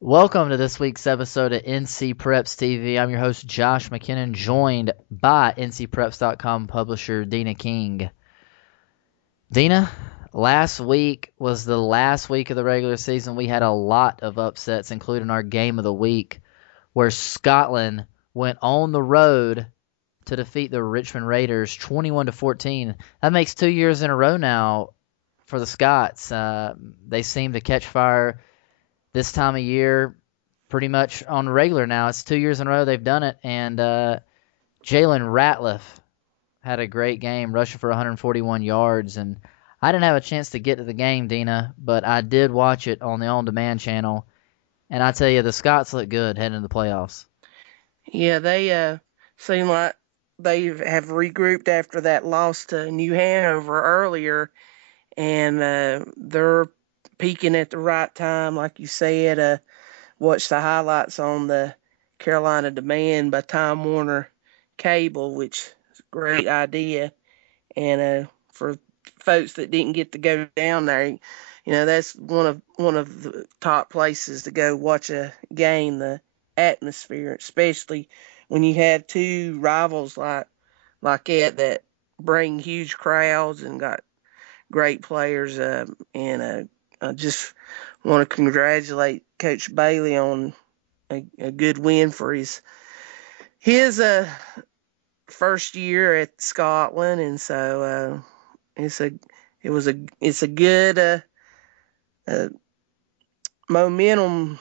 Welcome to this week's episode of NC Preps TV. I'm your host, Josh McKinnon, joined by NCPreps.com publisher Dina King. Dina, last week was the last week of the regular season. We had a lot of upsets, including our game of the week, where Scotland went on the road to defeat the Richmond Raiders 21-14. That makes 2 years in a row now for the Scots. They seem to catch fire this time of year pretty much on regular now. It's 2 years in a row they've done it, and Jalen Ratliff had a great game, rushing for 141 yards, and I didn't have a chance to get to the game, Dina, but I did watch it on the on-demand channel, and I tell you, the Scots look good heading into the playoffs. Yeah, they seem like they have regrouped after that loss to New Hanover earlier, and they're peaking at the right time, like you said. Watch the highlights on the Carolina Demand by Time Warner Cable, which is a great idea. And for folks that didn't get to go down there, that's one of the top places to go watch a game. The atmosphere, especially when you have two rivals like that bring huge crowds and got great players. And I just want to congratulate Coach Bailey on a good win for his first year at Scotland, and so it's a it's a good uh, momentum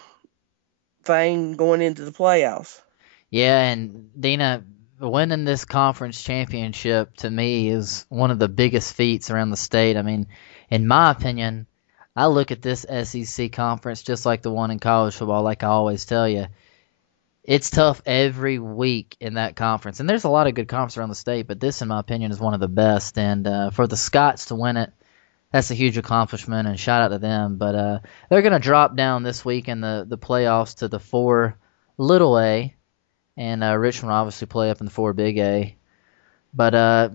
thing going into the playoffs. Yeah, and Dina, winning this conference championship to me is one of the biggest feats around the state. I mean, in my opinion, I look at this SEC conference just like the one in college football, like I always tell you. It's tough every week in that conference. And there's a lot of good conferences around the state, but this, in my opinion, is one of the best. And for the Scots to win it, that's a huge accomplishment, and shout out to them. But they're going to drop down this week in the playoffs to the 4 little A, and Richmond will obviously play up in the 4 big A. But,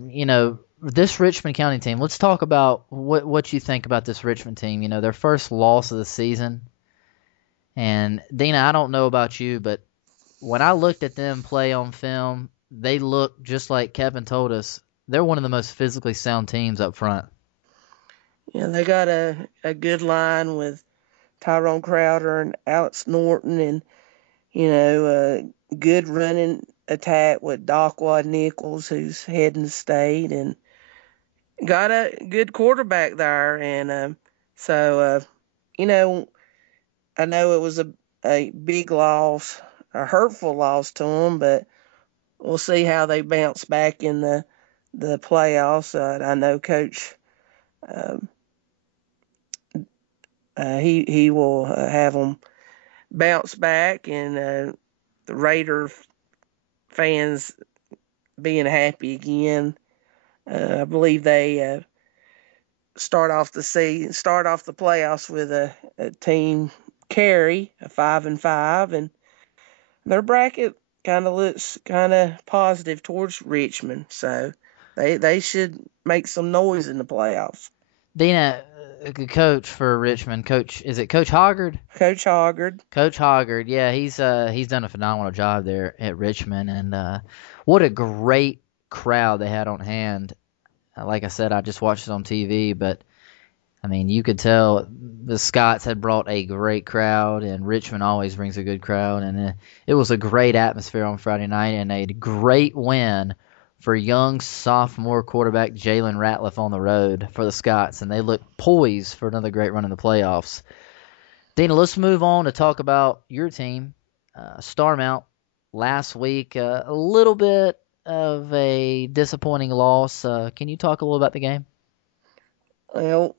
this Richmond County team, let's talk about what you think about this Richmond team. Their first loss of the season. And, Dina, I don't know about you, but when I looked at them play on film, they look just like Kevin told us. They're one of the most physically sound teams up front. Yeah, they got a good line with Tyrone Crowder and Alex Norton, and a good running attack with Dockwad Nichols, who's heading the state, and got a good quarterback there. And so, you know, I know it was a big loss, a hurtful loss to them, but we'll see how they bounce back in the playoffs. I know Coach, um, he will have them bounce back, and the Raider fans being happy again. I believe they start off the playoffs with a team carry, a 5-5, and their bracket kind of looks kind of positive towards Richmond. So they should make some noise in the playoffs. Dina, coach for Richmond, is it Coach Hoggard? Coach Hoggard. Coach Hoggard, yeah, he's done a phenomenal job there at Richmond, and what a great crowd they had on hand. Like I said, I just watched it on TV, but I mean, you could tell the Scots had brought a great crowd, and Richmond always brings a good crowd, and it was a great atmosphere on Friday night, and a great win for young sophomore quarterback Jalen Ratliff on the road for the Scots, and they look poised for another great run in the playoffs. Dana, let's move on to talk about your team, Starmount. Last week, a little bit of a disappointing loss. Can you talk a little about the game? Well,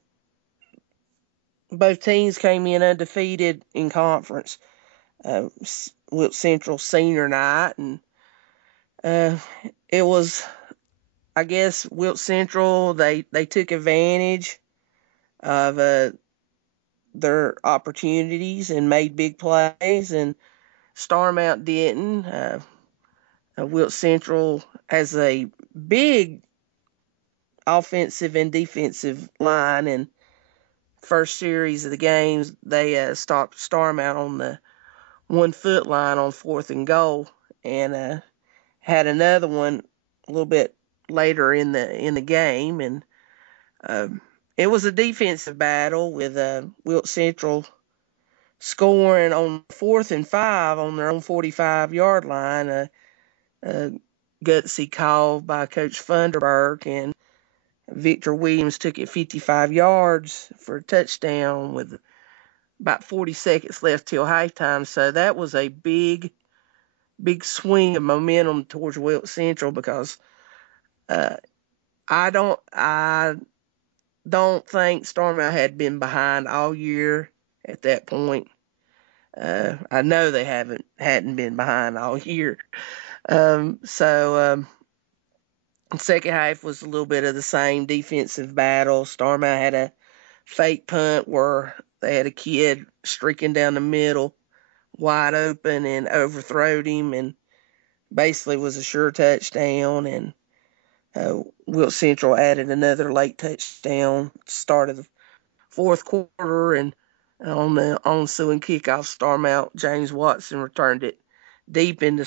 both teams came in undefeated in conference. Wilkes Central senior night, and uh, it was, I guess, Wilkes Central. They took advantage of their opportunities and made big plays, and Starmount didn't. Wilkes Central has a big offensive and defensive line, and first series of the games they stopped Starmount on the 1 foot line on 4th and goal, and had another one a little bit later in the game, and it was a defensive battle with Wilt Central scoring on 4th and 5 on their own 45-yard line. A gutsy call by Coach Funderburk, and Victor Williams took it 55 yards for a touchdown with about 40 seconds left till halftime. So that was a big swing of momentum towards Wilt Central, because I don't think Starmount had been behind all year at that point. I know they hadn't been behind all year. The second half was a little bit of the same defensive battle. Starmount had a fake punt where they had a kid streaking down the middle, wide open, and overthrowed him, and basically was a sure touchdown. And Wilt Central added another late touchdown at the start of the fourth quarter, and on the ensuing kickoff, Starmount James Watson returned it deep into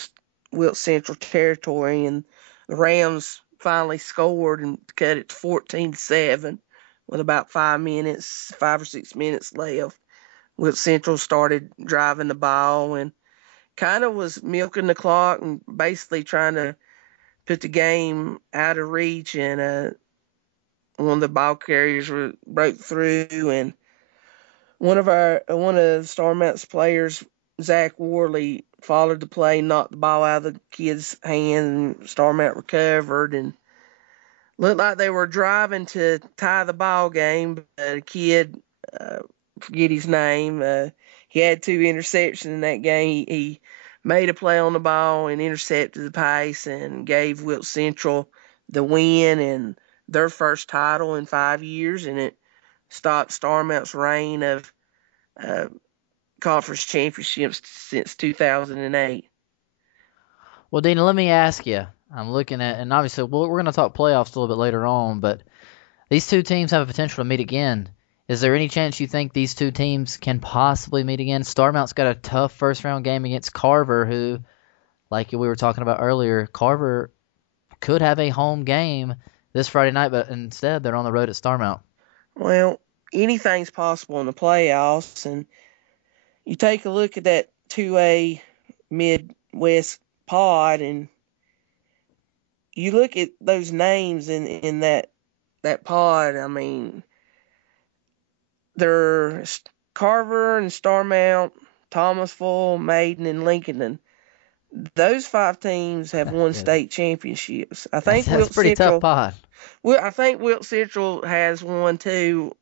Wilt Central territory, and the Rams finally scored and cut it to 14-7 with about 5 or 6 minutes left. Wilt Central started driving the ball and kind of was milking the clock and basically trying to put the game out of reach, and one of the ball carriers broke through, and one of Starmount's players, Zach Worley, followed the play, knocked the ball out of the kid's hand, and Starmount recovered, and looked like they were driving to tie the ball game. But a kid, forget his name, he had 2 interceptions in that game. He made a play on the ball and intercepted the pass and gave Wilt Central the win and their first title in 5 years, and it stopped Starmount's reign of conference championships since 2008. Well, Dina, let me ask you. I'm looking at, and obviously we're going to talk playoffs a little bit later on, but these two teams have a potential to meet again. Is there any chance you think these two teams can possibly meet again? Starmount's got a tough first-round game against Carver, who, like we were talking about earlier, Carver could have a home game this Friday night, but instead they're on the road at Starmount. Well, anything's possible in the playoffs, and you take a look at that 2A Midwest pod, and you look at those names in that pod. I mean, they're Carver and Starmount, Thomasville, Maiden, and Lincoln. And those 5 teams have won state championships. I think that's a pretty tough pod. Well, I think Wilt Central has won too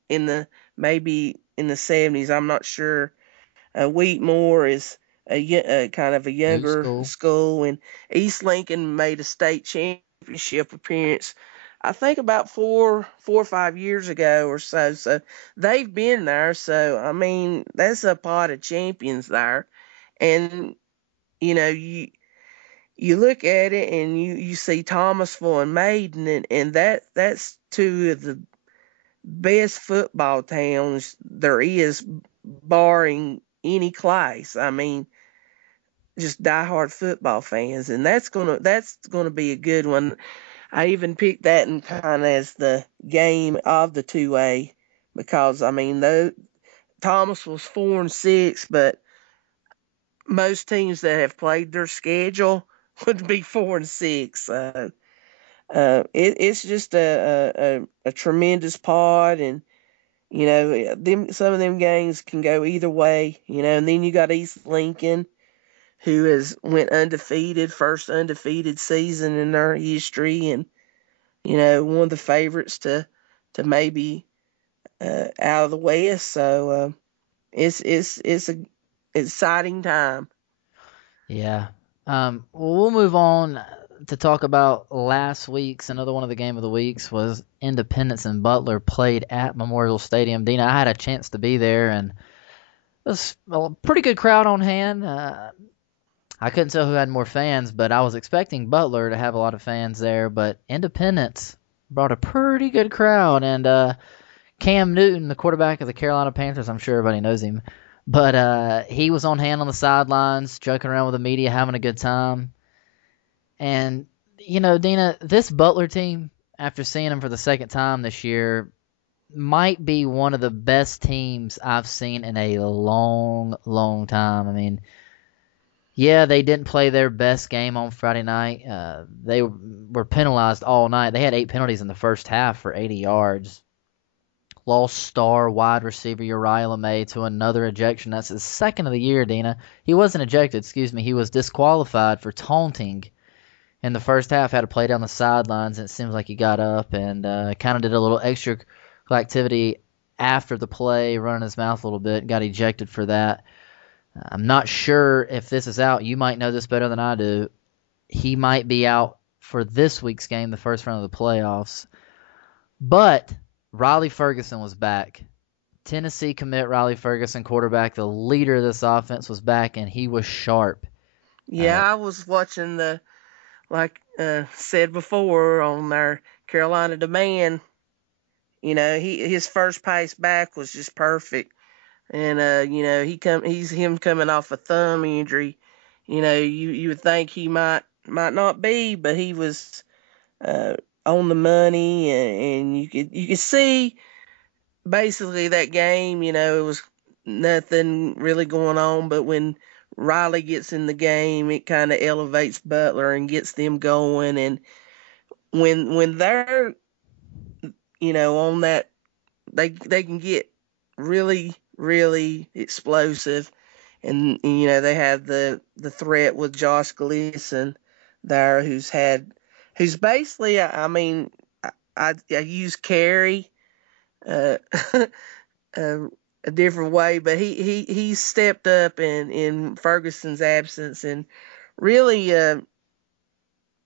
maybe in the 70s. I'm not sure. Wheatmore is a kind of a younger school, and East Lincoln made a state championship appearance, I think about 4 or 5 years ago or so. So they've been there. So I mean, that's a pot of champions there, and you know you look at it and you see Thomasville and Maiden, and that's 2 of the best football towns there is, barring any class. I mean, just diehard football fans, and that's gonna be a good one. I even picked that in kind of as the game of the 2A, because I mean, though Thomas was 4-6, but most teams that have played their schedule would be 4-6. It's just a tremendous pod, and you know, some of them games can go either way. You know, and then you got East Lincoln, who has went undefeated, first undefeated season in their history, and you know, one of the favorites to maybe out of the West. So it's a exciting time. Yeah. Well, we'll move on to talk about last week's. Another one of the game of the weeks was Independence and Butler played at Memorial Stadium. Dina, I had a chance to be there, and it was a pretty good crowd on hand. I couldn't tell who had more fans, but I was expecting Butler to have a lot of fans there. But Independence brought a pretty good crowd, and Cam Newton, the quarterback of the Carolina Panthers, I'm sure everybody knows him, But he was on hand on the sidelines, joking around with the media, having a good time. And, Dina, this Butler team, after seeing them for the second time this year, might be one of the best teams I've seen in a long, long time. I mean, yeah, they didn't play their best game on Friday night. They were penalized all night. They had 8 penalties in the first half for 80 yards. Lost star wide receiver Uriah LeMay to another ejection. That's his second of the year, Dina. He wasn't ejected, excuse me. He was disqualified for taunting in the first half. Had to play down the sidelines, and it seems like he got up and kind of did a little extra activity after the play, running his mouth a little bit, and got ejected for that. I'm not sure if this is out. You might know this better than I do. He might be out for this week's game, the first round of the playoffs. But Riley Ferguson was back. Tennessee commit Riley Ferguson, quarterback, the leader of this offense, was back, and he was sharp. Yeah, I was watching like said before on our Carolina Demand. His first pace back was just perfect. And he's him coming off a thumb injury. You would think he might not be, but he was on the money, and you could see basically that game. It was nothing really going on, but when Riley gets in the game, it kind of elevates Butler and gets them going. And when they're on that, they can get really really explosive. And they have the threat with Josh Gleason there, who's basically, I mean, I use carry uh, a different way, but he stepped up in Ferguson's absence and really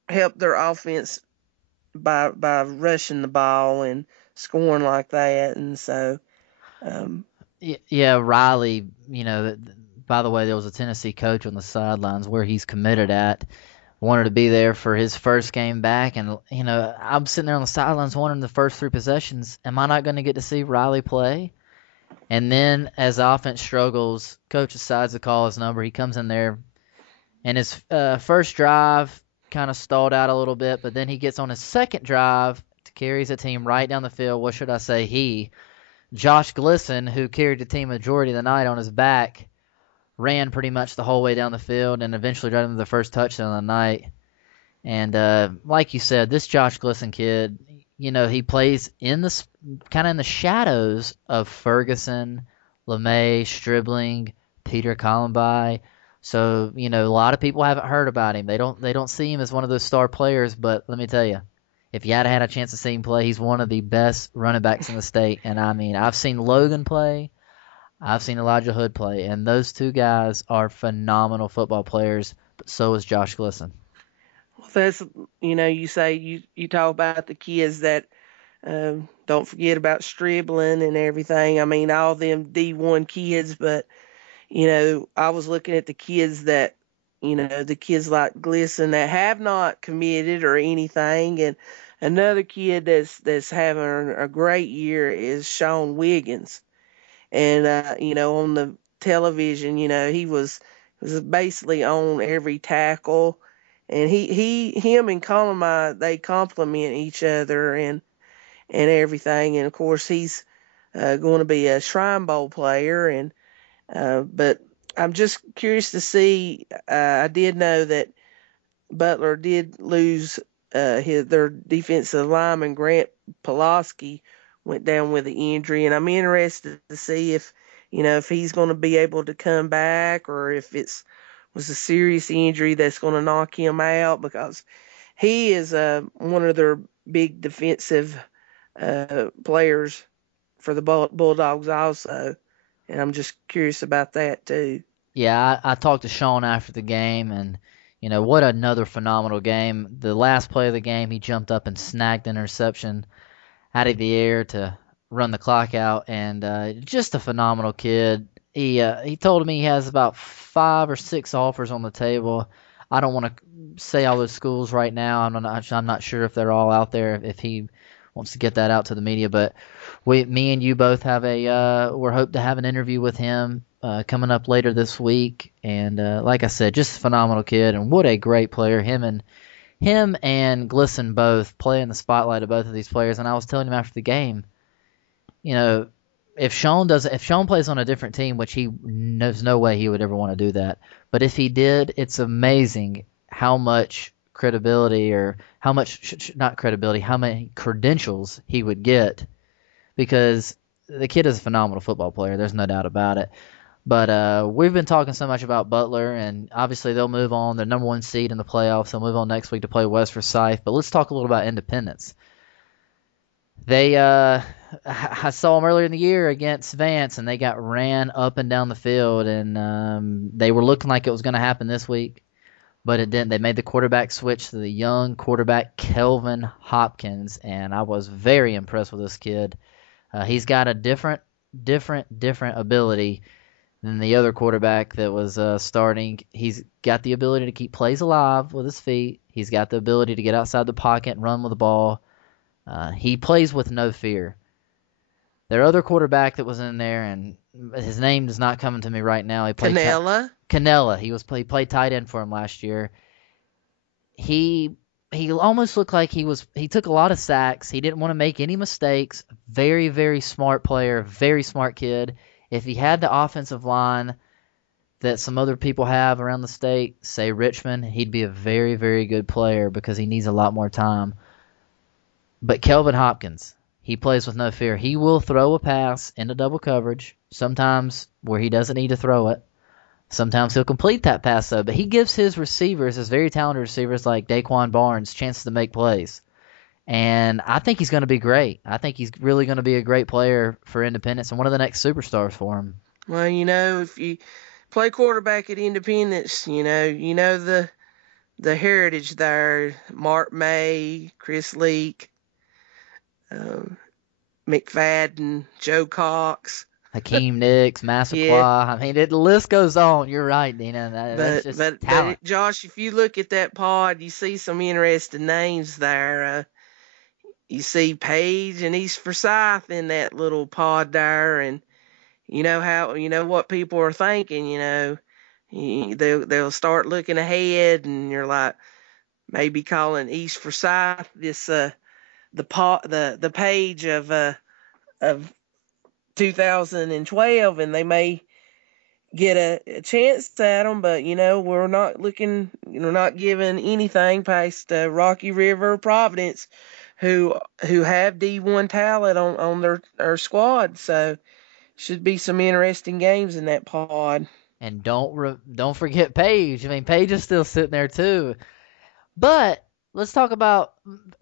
helped their offense by rushing the ball and scoring like that. And so Yeah, Riley, by the way, there was a Tennessee coach on the sidelines where he's committed at. Wanted to be there for his first game back. And, I'm sitting there on the sidelines wondering the first three possessions, am I not going to get to see Riley play? And then as the offense struggles, coach decides to call his number. He comes in there, and his first drive kind of stalled out a little bit, but then he gets on his second drive, carries the team right down the field. What should I say? Josh Gleason, who carried the team majority of the night on his back, ran pretty much the whole way down the field and eventually got him the first touchdown of the night. And like you said, this Josh Gleason kid, he plays in the kind of in the shadows of Ferguson, LeMay, Stribling, Peter Columbine. So a lot of people haven't heard about him. They don't see him as one of those star players. But let me tell you, if you had a chance to see him play, he's one of the best running backs in the state. And I mean, I've seen Logan play. I've seen Elijah Hood play, and those two guys are phenomenal football players, but so is Josh Gleason. Well, that's, you say you talk about the kids that don't forget about Stribling and everything. I mean, all them D1 kids, but, I was looking at the kids that, the kids like Gleason that have not committed or anything. And another kid that's having a great year is Sean Wiggins. And on the television, he was basically on every tackle, and him and Colomai, they complement each other and everything. And of course, he's going to be a Shrine Bowl player. And but I'm just curious to see. I did know that Butler did lose their defensive lineman Grant Pulaski went down with an injury, and I'm interested to see if he's going to be able to come back or if was a serious injury that's going to knock him out, because he is one of their big defensive players for the Bulldogs also, and I'm just curious about that too. Yeah, I talked to Sean after the game, and what another phenomenal game. The last play of the game, he jumped up and snagged an interception out of the air to run the clock out, and just a phenomenal kid. He told me he has about 5 or 6 offers on the table. I don't want to say all those schools right now. I'm not sure if they're all out there, if he wants to get that out to the media. But me and you both have we're hope to have an interview with him coming up later this week. And like I said, just a phenomenal kid, and what a great player. Him and Glisson both play in the spotlight of both of these players. And I was telling him after the game, you know, if Sean plays on a different team, which there's no way he would ever want to do that. But if he did, it's amazing how much credibility, or how much, not credibility, how many credentials he would get, because the kid is a phenomenal football player. There's no doubt about it. But we've been talking so much about Butler, and obviously they'll move on. They're number one seed in the playoffs. They'll move on next week to play West Forsyth. But let's talk a little about Independence. I saw them earlier in the year against Vance, and they got ran up and down the field, and they were looking like it was going to happen this week, but it didn't. They made the quarterback switch to the young quarterback Kelvin Hopkins, and I was very impressed with this kid. He's got a different ability than the other quarterback that was starting. He's got the ability to keep plays alive with his feet. He's got the ability to get outside the pocket and run with the ball. He plays with no fear. Their other quarterback that was in there, and his name is not coming to me right now. He played Canella. He played tight end for him last year. He almost looked like he took a lot of sacks. He didn't want to make any mistakes. Very, very smart player, very smart kid. If he had the offensive line that some other people have around the state, say Richmond, he'd be a very, very good player because he needs a lot more time. But Kelvin Hopkins, he plays with no fear. He will throw a pass into double coverage, sometimes where he doesn't need to throw it. Sometimes he'll complete that pass, though. But he gives his very talented receivers like Daquan Barnes, chances to make plays. And I think he's going to be great. I think he's really going to be a great player for Independence and one of the next superstars for him. Well, if you play quarterback at Independence, you know the heritage there. Mark May, Chris Leak, McFadden, Joe Cox, Hakeem Nicks, Massaquoi. Yeah. I mean, the list goes on. You're right, Dina. That's just talent. But Josh, if you look at that pod, you see some interesting names there. You see Page and East Forsyth in that little pod there, and what people are thinking. They'll start looking ahead, and you're like maybe calling East Forsyth this the Page of 2012, and they may get a chance at them, but we're not giving anything past Rocky River, Providence, who have D1 talent on their squad. So should be some interesting games in that pod. And don't forget Page. I mean, Page is still sitting there too. But let's talk about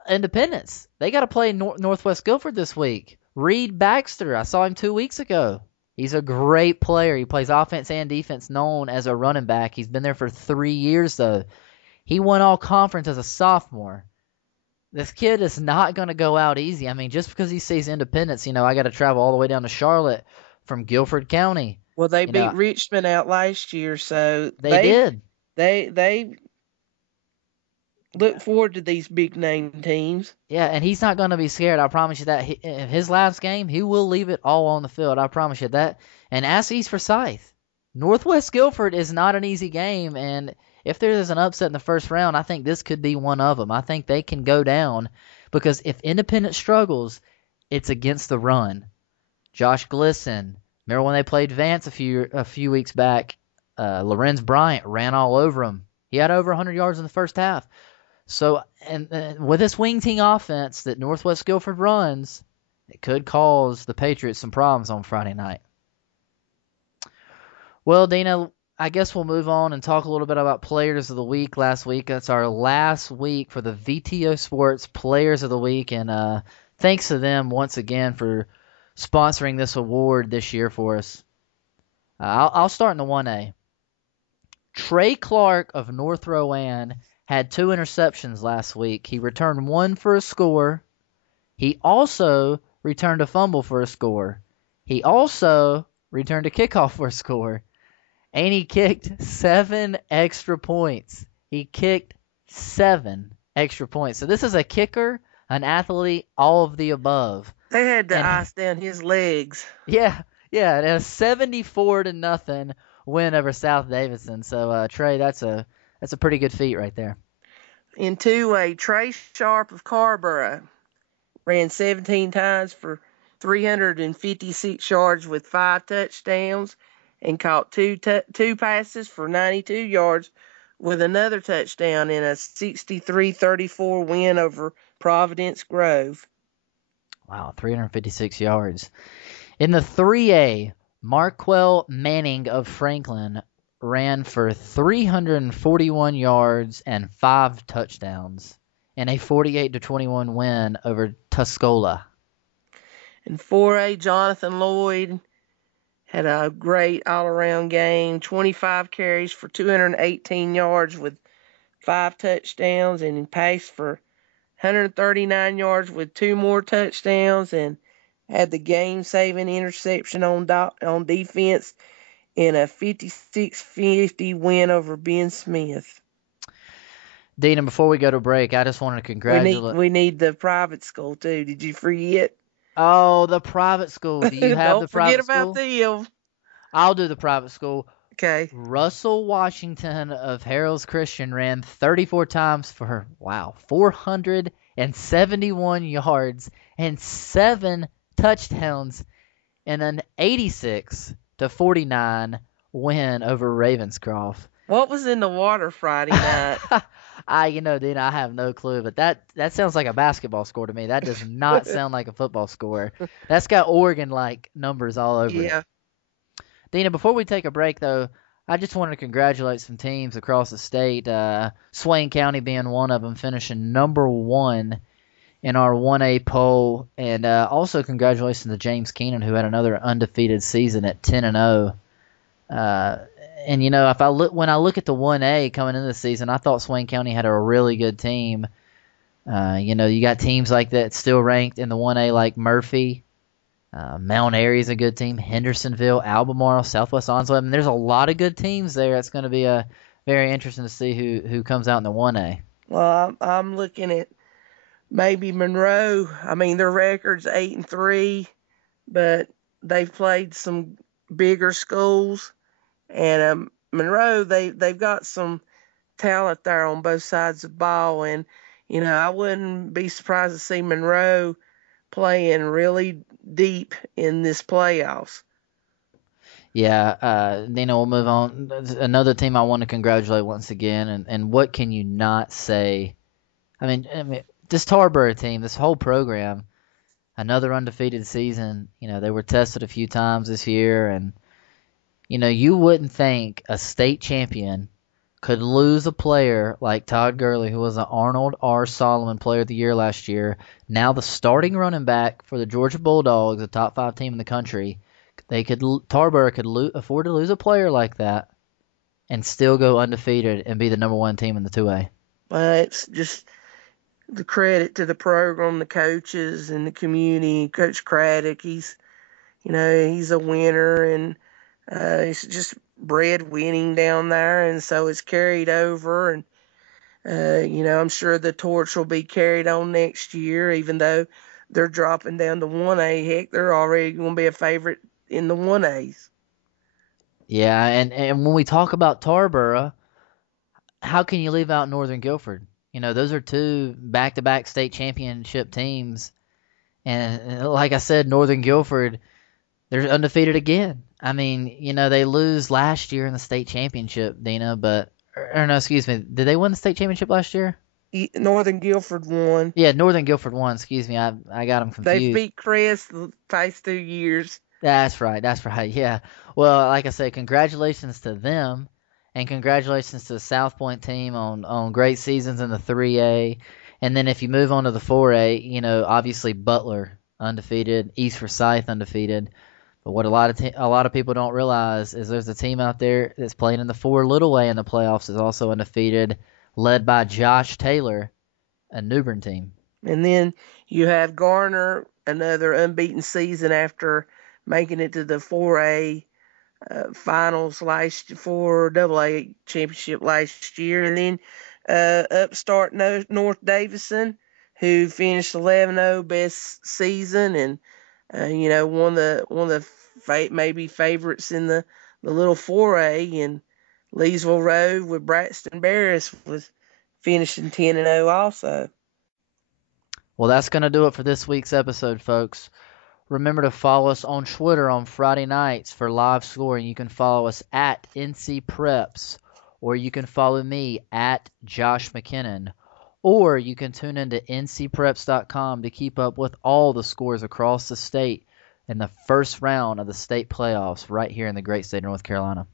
Independence. They got to play Northwest Guilford this week. Reed Baxter, I saw him 2 weeks ago. He's a great player. He plays offense and defense, known as a running back. He's been there for 3 years, though. He won all conference as a sophomore. This kid is not going to go out easy. I mean, just because he sees Independence, I got to travel all the way down to Charlotte from Guilford County. Well, they beat Richmond out last year, so they did. They look forward to these big name teams. Yeah, and he's not going to be scared. I promise you that. In his last game, he will leave it all on the field. I promise you that. And ask East Forsyth. Northwest Guilford is not an easy game, and if there is an upset in the first round, I think this could be one of them. I think they can go down because if Independence struggles, it's against the run. Josh Glisson, remember when they played Vance a few weeks back? Lorenz Bryant ran all over him. He had over 100 yards in the first half. So, and with this wing team offense that Northwest Guilford runs, it could cause the Patriots some problems on Friday night. Well, Dina, I guess we'll move on and talk a little bit about Players of the Week last week. That's our last week for the VTO Sports Players of the Week, and thanks to them once again for sponsoring this award this year for us. I'll start in the 1A. Trey Clark of North Rowan had 2 interceptions last week. He returned 1 for a score. He also returned a fumble for a score. He also returned a kickoff for a score. And he kicked 7 extra points. He kicked 7 extra points. So this is a kicker, an athlete, all of the above. They had to ice down his legs. Yeah. Yeah, and a 74-0 win over South Davidson. So Trey, that's a pretty good feat right there. In 2A, Trey Sharp of Carborough ran 17 times for 356 yards with 5 touchdowns and caught two passes for 92 yards with another touchdown in a 63-34 win over Providence Grove. Wow, 356 yards. In the 3A, Marquell Manning of Franklin ran for 341 yards and 5 touchdowns in a 48-21 win over Tuscola. In 4A, Jonathan Lloyd had a great all-around game, 25 carries for 218 yards with 5 touchdowns, and he passed for 139 yards with 2 more touchdowns, and had the game-saving interception on defense in a 56-50 win over Ben Smith. Dean, and before we go to break, I just wanted to congratulate. We need the private school too. Did you forget? Oh, the private school. Do you have the Don't forget private about school? them. I'll do the private school. Okay. Russell Washington of Harold's Christian ran 34 times for, 471 yards and 7 touchdowns in an 86-49 win over Ravenscroft. What was in the water Friday night? Dean, I have no clue, but that sounds like a basketball score to me. That does not sound like a football score. That's got Oregon-like numbers all over it. Yeah. Dina, before we take a break, though, I just wanted to congratulate some teams across the state. Swain County being one of them, finishing number 1 in our 1A poll, and also congratulations to James Keenan, who had another undefeated season at 10-0. And if when I look at the 1A coming into the season, I thought Swain County had a really good team. You got teams like that still ranked in the 1A, like Murphy. Mount Airy's a good team. Hendersonville, Albemarle, Southwest Onslow. I mean, there's a lot of good teams there. It's going to be very interesting to see who comes out in the 1A. Well, I'm looking at maybe Monroe. I mean, their record's 8-3, but they've played some bigger schools. And Monroe, they've got some talent there on both sides of the ball. And, I wouldn't be surprised to see Monroe playing really deep in this playoffs. Yeah, we'll move on. Another team I want to congratulate once again, and what can you not say? I mean, this Tarboro team, this whole program, another undefeated season. They were tested a few times this year, and you wouldn't think a state champion could lose a player like Todd Gurley, who was an Arnold R. Solomon Player of the Year last year, now the starting running back for the Georgia Bulldogs, a top 5 team in the country. Tarboro could afford to lose a player like that and still go undefeated and be the number 1 team in the 2A. It's just the credit to the program, the coaches, and the community. Coach Craddock, he's a winner, and he's just bred winning down there, and so it's carried over. And I'm sure the torch will be carried on next year, even though they're dropping down to 1A. Heck, they're already going to be a favorite in the 1As. Yeah, and when we talk about Tarboro, how can you leave out Northern Guilford? Those are 2 back-to-back state championship teams. And like I said, Northern Guilford, they're undefeated again. I mean, they lose last year in the state championship, Dina, no, excuse me. Did they win the state championship last year? Northern Guilford won. Yeah, Northern Guilford won. Excuse me. I got them confused. They beat Crest the past 2 years. That's right. Yeah. Well, like I said, congratulations to them, and congratulations to the South Point team on great seasons in the 3A. And then if you move on to the 4A, obviously Butler undefeated, East Forsyth undefeated. But what a lot of people don't realize is there's a team out there that's playing in the 4 Little A in the playoffs is also undefeated, led by Josh Taylor, a New Bern team. And then you have Garner, another unbeaten season after making it to the 4A finals for AA championship last year. And then upstart North Davison, who finished 11-0, best season, and won the maybe favorites in the little 4A, and Leesville Road with Braxton Barris was finishing 10-0 also. Well, that's going to do it for this week's episode, folks. Remember to follow us on Twitter on Friday nights for live scoring. You can follow us at NC Preps, or you can follow me at Josh McKinnon, or you can tune into ncpreps.com to keep up with all the scores across the state in the first round of the state playoffs right here in the great state of North Carolina.